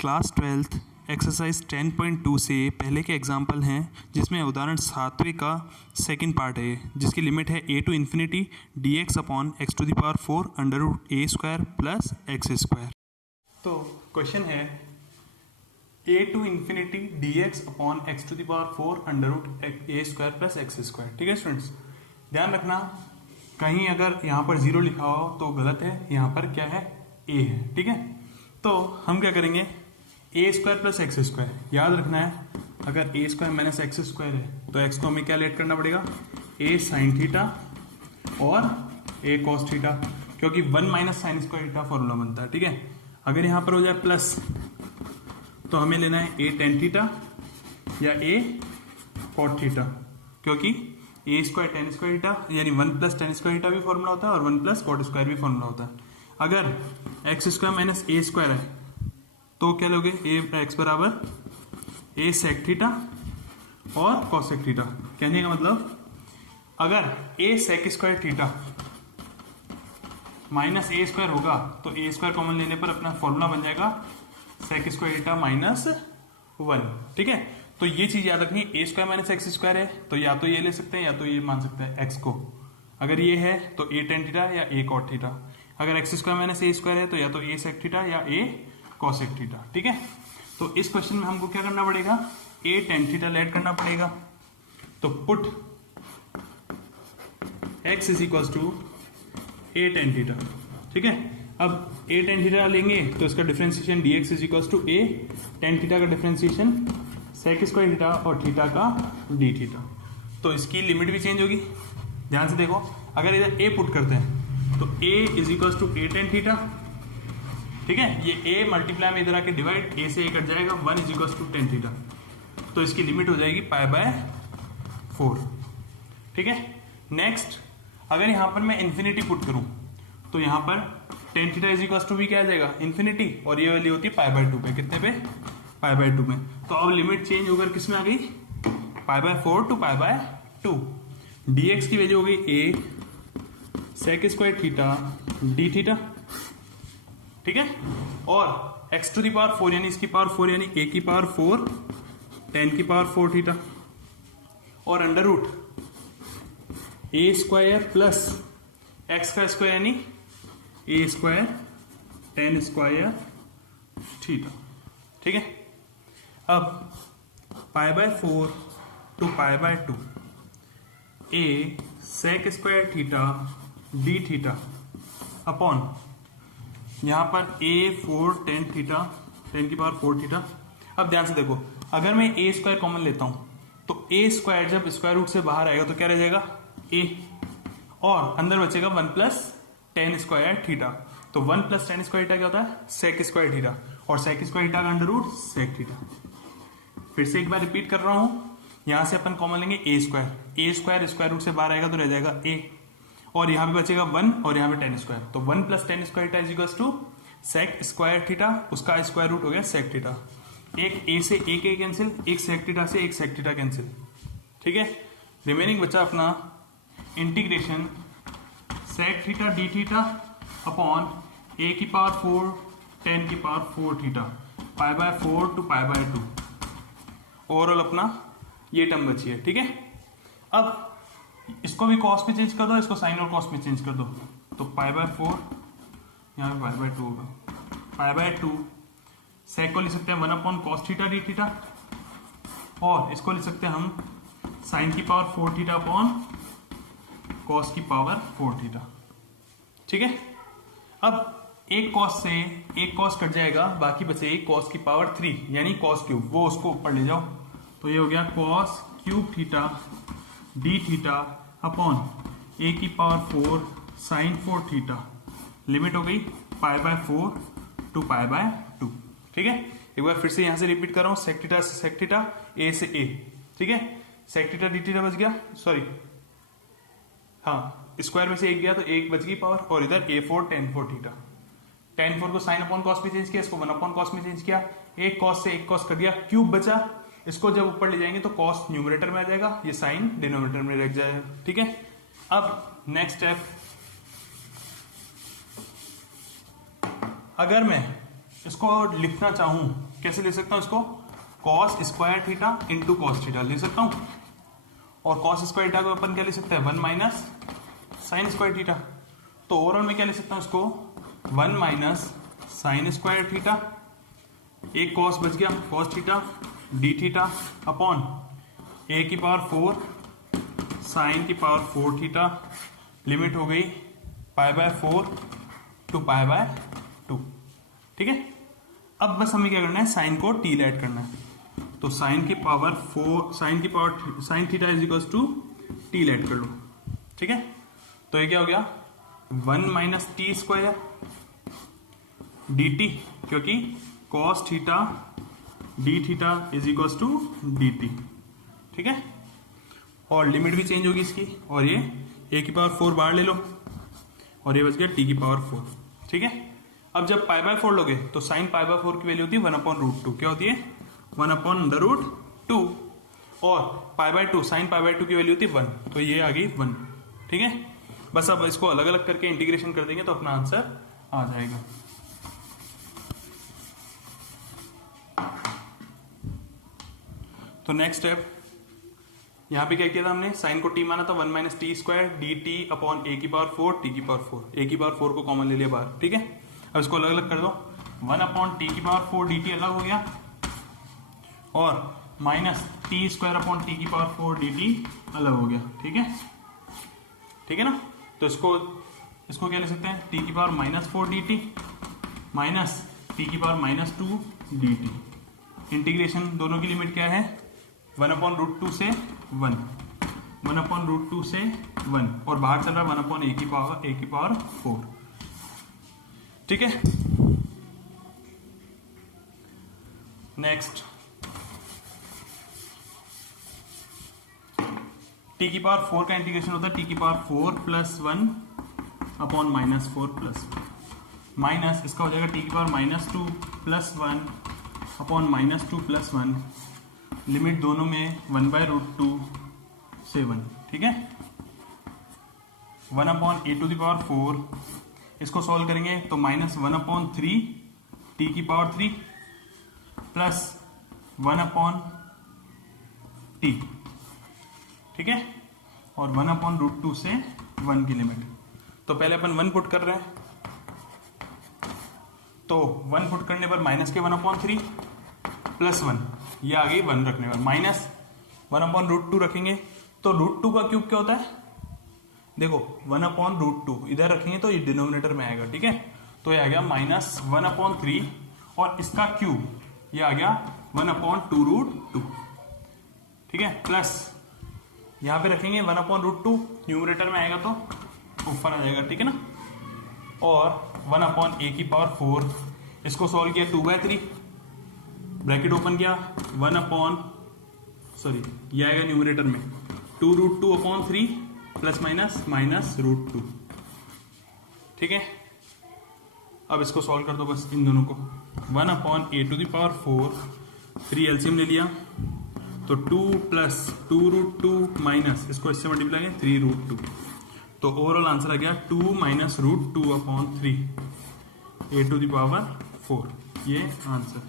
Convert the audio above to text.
Class 12th exercise 10.2 से पहले के एग्जाम्पल हैं जिसमें उदाहरण 7वें का सेकंड पार्ट है जिसकी लिमिट है a to infinity dx upon x to the power 4 under root a square plus x square. तो क्वेश्चन है a to infinity dx upon x to the power 4 under root a square plus x square. ठीक है students, ध्यान रखना कहीं अगर यहाँ पर 0 लिखा हो तो गलत है, यहाँ पर क्या है a है। ठीक है, तो हम क्या करेंगे ए स्क्वायर प्लस एक्स स्क्वायर याद रखना है। अगर ए स्क्वायर माइनस एक्स स्क्वायर है तो एक्स को हमें क्या लेट करना पड़ेगा ए साइन थीटा और ए कॉस थीटा, क्योंकि 1 minus sine square theta formula बनता है। ठीक है, अगर यहाँ पर हो जाए प्लस तो हमें लेना है ए टेन थीटा या ए कॉट थीटा, क्योंकि ए स्क्वायर टेन स्क्वायर थीटा यानी 1 प्लस टेन स्क्वायर थीटा भी फॉर्मूला होता है और 1 प्लस कॉट स्क्वायर भी फॉर्मूला होता है। अगर एक्स स्क्वायर माइनस ए स्क्वायर है तो क्या लोगे ए एक्स बराबर ए सेक थीटा और कॉसेक थीटा। कहने का मतलब अगर ए सेक स्क्वायर थीटा माइनस ए स्क्वायर होगा तो ए स्क्वायर कॉमन लेने पर अपना फॉर्मूला बन जाएगा सेक स्क्वायर थीटा माइनस 1। ठीक है, तो ये चीज याद रखनी, ए स्क्वायर माइनस एक्स स्क्वायर है तो या तो ये ले सकते हैं या तो ये मान सकते हैं एक्स को। अगर ये है तो ए टेन थीटा या ए कॉट थीटा। अगर एक्स स्क्वायर माइनस ए स्क्वायर है तो या तो ए सेक थीटा या ए कॉसेक थीटा। ठीक है, तो इस क्वेश्चन में हमको क्या करना पड़ेगा ए टेन थीटा लेट करना पड़ेगा। तो put x is equal to a tan theta. ठीक है, अब ए टेन थीटा लेंगे तो इसका differentiation dx is equal to a tan theta का डिफरेंशिएशन सेक स्क्वायर थीटा और थीटा का डी थीटा। तो इसकी लिमिट भी चेंज होगी, ध्यान से देखो। अगर इधर a पुट करते हैं तो a is equal to a tan theta. ठीक है, ये a मल्टीप्लाई में इधर आके डिवाइड a से a कट जाएगा 1 is equal to tan theta, तो इसकी लिमिट हो जाएगी पाई बाय 4। ठीक है, नेक्स्ट अगर यहां पर मैं इंफिनिटी पुट करूं तो यहां पर tan theta is equal to भी क्या आ जाएगा इंफिनिटी, और ये वाली होती है पाई बाय 2 पे। कितने पे पाई बाय 2 में। तो अब लिमिट चेंज होकर किस में आ गई pi by 4 to pi by 2। dx की वैल्यू हो गई a sec square theta D theta. ठीक है, और x टू दी पावर 4 यानी इसकी पावर 4 यानी a की पावर 4 10 की पावर 4 थीटा और under root a square plus x का स्क्वायर यानी a स्क्वायर 10 स्क्वायर थीटा। ठीक है, अब pi by 4 to pi by 2 a sec square theta D theta upon यहां पर a 4 10 थीटा 10 की पावर 4 थीटा। अब ध्यान से देखो, अगर मैं a स्क्वायर कॉमन लेता हूं तो a स्क्वायर जब स्क्वायर रूट से बाहर आएगा तो क्या रह जाएगा a, और अंदर बचेगा 1 प्लस 10 स्क्वायर थीटा। तो 1 प्लस 10 स्क्वायर थीटा क्या होता है सेक स्क्वायर थीटा, और सेक स्क्वायर थीटा का अंडर रूट सेक थीटा। फिर से एक बार रिपीट कर रहा हूं, यहां से अपन कॉमन लेंगे a स्क्वायर स्क्वायर रूट से बाहर आएगा तो रह जाएगा a, और यहां पे बचेगा 1 और यहां पे 10 स्क्वायर। तो 1 प्लस 10 square theta is equals to sec square theta, उसका स्क्वायर रूट हो गया सेक थीटा। एक a से एक a कैंसिल, एक सेक थीटा से एक सेक थीटा कैंसिल। ठीक है, रिमेनिंग बचा अपना integration sec theta D theta upon a की पावर 4 10 की power 4 theta pi by 4 to pi by 2। Overall अपना ये टर्म बची है। ठीक है, अब इसको भी कॉस में चेंज कर दो, इसको साइन और कॉस में चेंज कर दो, तो पाई बाय 4 यहाँ पे पाई बाय 2 होगा। पाई बाय 2 सेक को लिख सकते हैं 1 upon cos theta D theta, और इसको लिख सकते हैं हम साइन की पावर 4 थीटा अपॉन कॉस की पावर 4 थीटा। ठीक है, अब एक कॉस से एक कॉस कट जाएगा, बाकी बचे एक कॉस की पावर 3 यानी कॉस क्यूब, वो उसको ऊपर ले जाओ। तो ये हो गया cos cube theta D theta upon a की पावर 4 साइन 4 थीटा। लिमिट हो गई pi by 4 to pi by 2। ठीक है, एक बार फिर से यहां से रिपीट कर रहा हूं, सेक थीटा से सेक थीटा a से a। ठीक है, सेक थीटा डी थीटा बच गया, सॉरी हाँ स्क्वायर में से एक गया तो एक बच गई पावर, और इधर a4 10 4 थीटा। 10 4 को साइन अपॉन कॉस में चेंज किया, इसको 1 अपॉन कॉस में चेंज किया, एक कॉस से एक कॉस कर दिया, क्यूब बचा। इसको जब ऊपर ले जाएंगे तो कॉस न्यूमरेटर में आ जाएगा, ये साइन डिनोमिनेटर में रख जाएगा। ठीक है, अब नेक्स्ट स्टेप, अगर मैं इसको लिखना चाहूं कैसे लिख सकता हूं इसको, cos square theta into cos theta लिख सकता हूं, और कॉस स्क्वायर थीटा को अपन क्या लिख सकते हैं 1 माइनस साइन स्क्वायर थीटा। तो ओवरऑल में क्या लिख सकता हूं इसको 1 माइनस साइन स्क्वायर थीटा, एक कॉस बच गया cos theta D theta upon A की पावर 4 साइन की पावर 4 थीटा, लिमिट हो गई pi by 4 to pi by 2। ठीक है, अब बस हमें क्या करना है, साइन को टी ऐड करना है। तो साइन की power 4 sine theta is equal to t add कर लो। ठीक है, तो ये क्या हो गया 1 minus T square D T, क्योंकि cos theta D theta is equal to D T. ठीक है, और लिमिट भी चेंज होगी इसकी, और ये ए की पावर 4 बाहर ले लो, और ये बच गया टी की पावर 4। ठीक है, अब जब पाई बाय 4 लोगे तो साइन पाई बाय 4 की वैल्यू होती है 1/√2। क्या होती है 1/√2, और पाई बाय 2 साइन पाई बाय 2 की वैल्यू होती है 1, तो ये आ गई 1। ठीक है, बस अब इसको अलग अलग करके इंटीग्रेशन कर देंगे तो अपना आंसर आ जाएगा। तो नेक्स्ट स्टेप, यहां पे क्या किया था हमने, साइन को टी माना था 1 minus T square D T upon A की पावर 4 टी की पावर 4, ए की पावर 4 को कॉमन ले लिया बाहर। ठीक है, अब इसको अलग अलग कर दो, 1 अपॉन टी की पावर 4 डी टी अलग हो गया, और minus T square upon T की पावर 4 डी टी अलग हो गया। ठीक है, ठीक है ना, तो इसको क्या ले सकते हैं, टी की power -4 D T minus T की पावर -2 डी टी। इंटीग्रेशन दोनों की लिमिट क्या है 1/√2 से 1, 1/√2 से 1, और बाहर चल रहा है 1 ए की पावर 4। ठीक है, नेक्स्ट टी की पावर 4 का इंटीग्रेशन होता है टी की power 4 plus 1 upon -4 plus minus इसका हो जाएगा टी की power -2 plus 1 upon -2 plus 1, limit दोनों में 1/√2 से 1। ठीक है, 1/a⁴, इसको सॉल्व करेंगे तो -1/3 टी की पावर 3 प्लस 1/t। ठीक है, और 1/√2 से 1 की लिमिट। तो पहले अपन 1 पुट कर रहे हैं, तो 1 पुट करने पर माइनस के 1/3 प्लस 1, ये आ गई 1 रखने पर, माइनस 1/√2 रखेंगे तो √2 का क्यूब क्या होता है, देखो 1/√2 इधर रखेंगे तो ये डिनोमिनेटर में आएगा। ठीक है, तो ये आ गया -1/3, और इसका क्यूब ये आ गया 1/2√2। ठीक है, प्लस यहां पे रखेंगे 1/√2, न्यूमरेटर में आएगा तो ऊपर आ जाएगा। ठीक है ना, और 1/a⁴, इसको सॉल्व किया 2/3, ब्रैकेट ओपन किया ये आएगा न्यूमरेटर में 2√2/3 प्लस माइनस √2। ठीक है, अब इसको सॉल्व कर दो बस इन दोनों को, 1/a⁴, 3 एलसीएम ले लिया तो 2 प्लस 2√2 माइनस इसको इससे मल्टीप्लाई करें 3√2, तो ओवरऑल आंसर आ गया 2 माइनस √2/3 a⁴, ये आंसर।